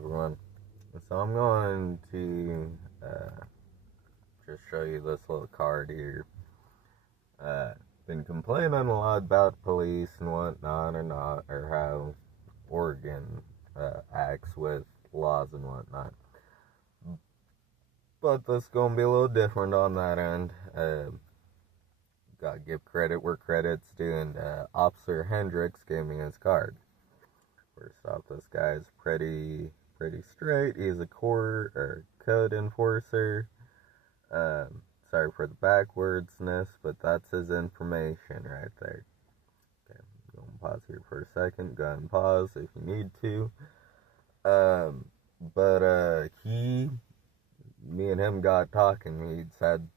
everyone. So I'm going to just show you this little card here. Been complaining a lot about police and whatnot, or how Oregon acts with laws and whatnot. But this is gonna be a little different on that end. Gotta give credit where credit's due, and Officer Hendricks gave me his card. First off, this guy's pretty straight. He's a code enforcer. Sorry for the backwardsness, but that's his information right there. Okay, I'm gonna pause here for a second. Go ahead and pause if you need to. Me and him got talking. He's had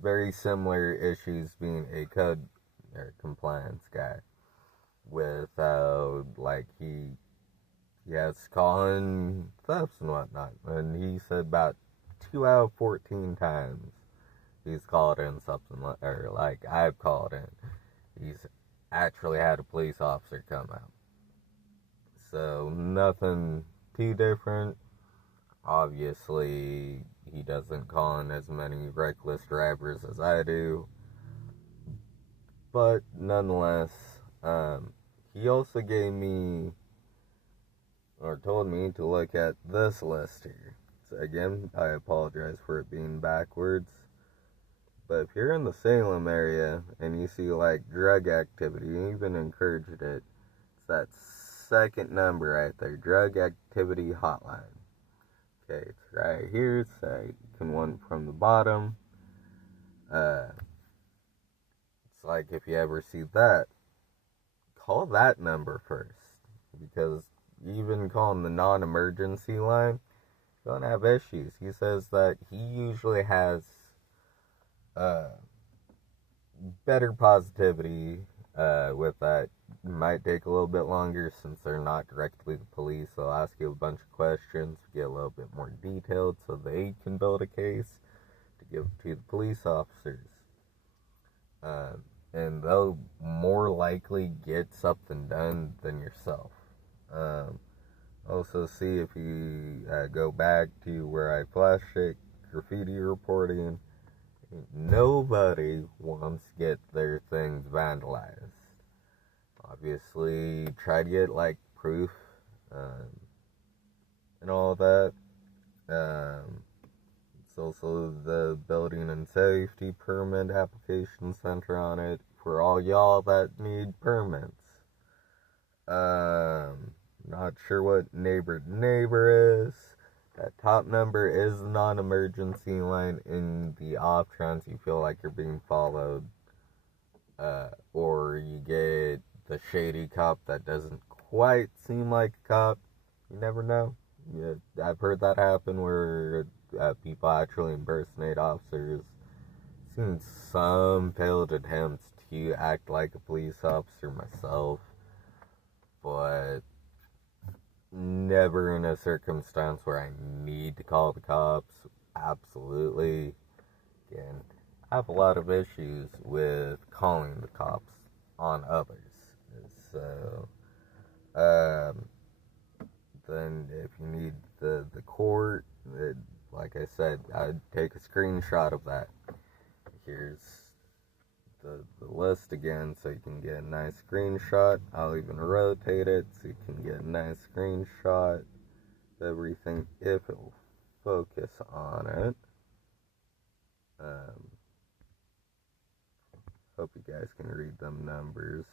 very similar issues being a code or compliance guy with he has calling thefts and whatnot, and he said about 2 out of 14 times he's called in something like I've called in. He's actually had a police officer come out. So nothing too different. Obviously, he doesn't call in as many reckless drivers as I do. But nonetheless, he also gave me, or told me to look at this list here. So again, I apologize for it being backwards. But if you're in the Salem area and you see like drug activity, you even encouraged it. It's that second number right there, drug activity hotline. Okay, it's right here. So you can one from the bottom. It's like if you ever see that, call that number first, because even calling the non-emergency line, you're gonna have issues. He says that he usually has better positivity with that. It might take a little bit longer since they're not directly the police. They'll ask you a bunch of questions, get a little bit more detailed so they can build a case to give to the police officers. And they'll more likely get something done than yourself. Also, see if you go back to where I flashed it, graffiti reporting. Nobody wants to get their things vandalized. Obviously, try to get like proof and all that. It's also the building and safety permit application center on it for all y'all that need permits. Not sure what neighbor to neighbor is. That top number is the non-emergency line in the off chance you feel like you're being followed, or you get the shady cop that doesn't quite seem like a cop. You never know. Yeah, I've heard that happen where people actually impersonate officers. Seen some failed attempts to act like a police officer myself, but never in a circumstance where I need to call the cops. Absolutely. Again, I have a lot of issues with calling the cops on others. So, then if you need the court, like I said, I'd take a screenshot of that. Here's the list again, so you can get a nice screenshot. I'll even rotate it so you can get a nice screenshot of everything if it will focus on it. Hope you guys can read them numbers.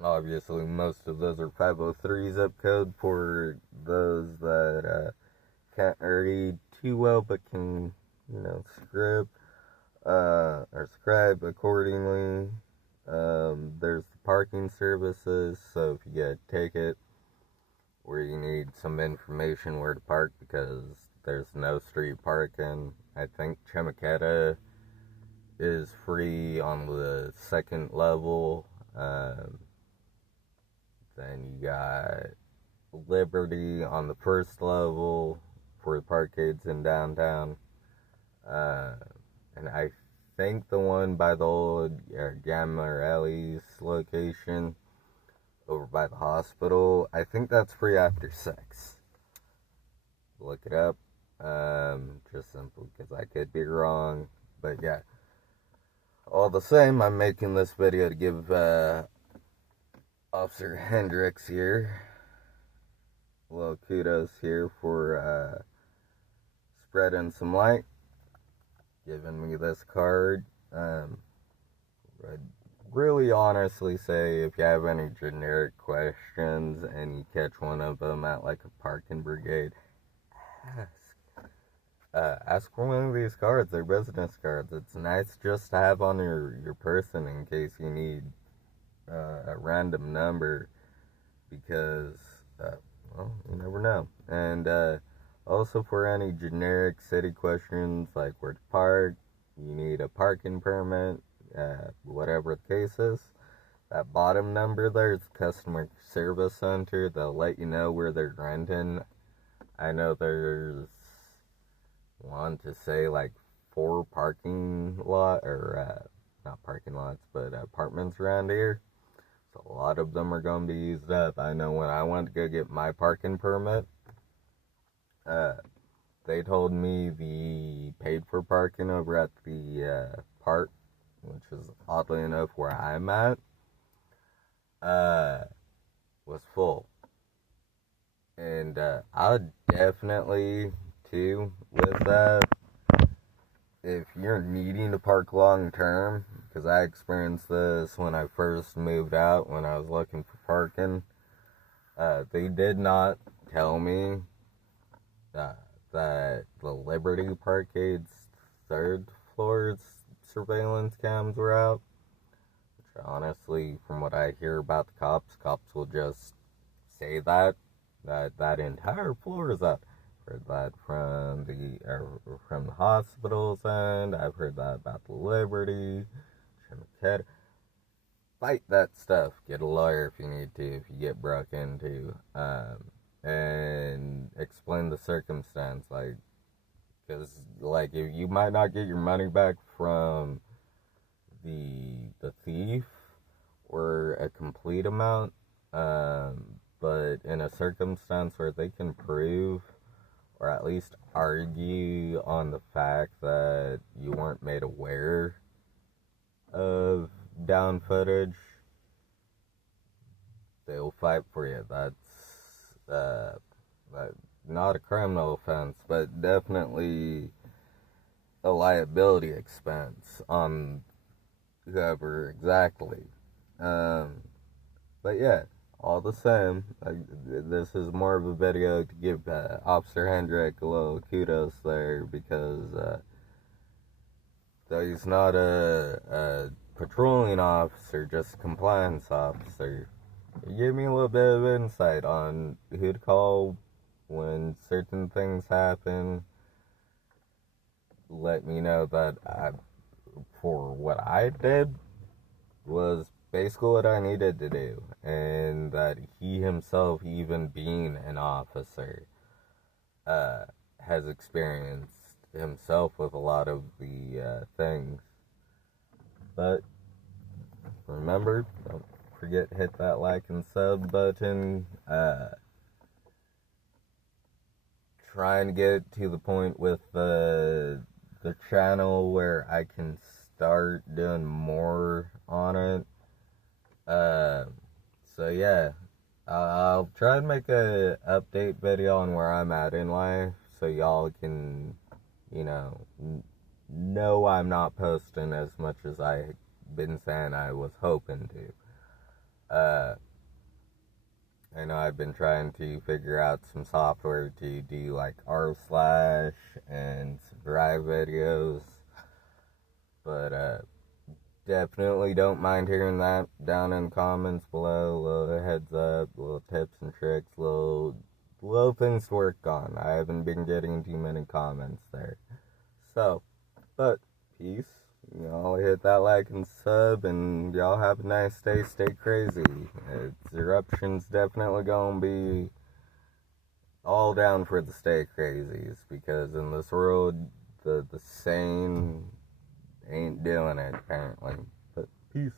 Obviously, most of those are 503 zip code for those that can't read too well but can, script. Or scribe accordingly. There's the parking services, so if you get a ticket where you need some information where to park because there's no street parking, I think Chemiqueta is free on the second level. Then you got Liberty on the first level for the parkades in downtown. And I think the one by the old Gamma or Ellie's location over by the hospital. I think that's free after 6. Look it up. Just simply because I could be wrong. But yeah. All the same, I'm making this video to give Officer Hendricks here a little kudos here for spreading some light, giving me this card. I'd really honestly say if you have any generic questions and you catch one of them at like a parking brigade, ask for one of these cards. They're business cards. It's nice just to have on your person in case you need a random number, because well, you never know. And also for any generic city questions like where to park, you need a parking permit, whatever the case is, that bottom number there is customer service center. They'll let you know where they're renting. I know there's one to say like 4 parking lot, or not parking lots, but apartments around here. So a lot of them are going to be used up. I know when I went to go get my parking permit, they told me the paid for parking over at the park, which is oddly enough where I'm at, was full. And I definitely, too, with that, if you're needing to park long term, because I experienced this when I first moved out, when I was looking for parking, they did not tell me that the Liberty Parkade's 3rd floor's surveillance cams were out. Which honestly, from what I hear about the cops will just say that entire floor is out. I've heard that from the hospital's end. I've heard that about the Liberty. Fight that stuff. Get a lawyer if you need to, if you get broke into. And explain the circumstance, because if you might not get your money back from the thief or a complete amount, but in a circumstance where they can prove or at least argue on the fact that you weren't made aware of down footage, they'll fight for you. That's not a criminal offense, but definitely a liability expense on whoever exactly. But yeah, all the same, this is more of a video to give Officer Hendrick a little kudos there, because though he's not a patrolling officer, just a compliance officer, he gave me a little bit of insight on who to call when certain things happen. Let me know that for what I did was basically what I needed to do, and that he himself, even being an officer, has experienced himself with a lot of the things. But remember, don't forget to hit that like and sub button. Trying to get to the point with the channel where I can start doing more on it. So yeah, I'll try and make a update video on where I'm at in life, so y'all can, know I'm not posting as much as I've been saying I was hoping to. I know I've been trying to figure out some software to do like r/slash and drive videos, but definitely don't mind hearing that down in the comments below. Little heads up, little tips and tricks, little things to work on. I haven't been getting too many comments there. So, but peace. Y'all hit that like and sub, and y'all have a nice day. Stay crazy. Eruption's definitely gonna be all down for the stay crazies, because in this world, the sane ain't doing it, apparently. But peace.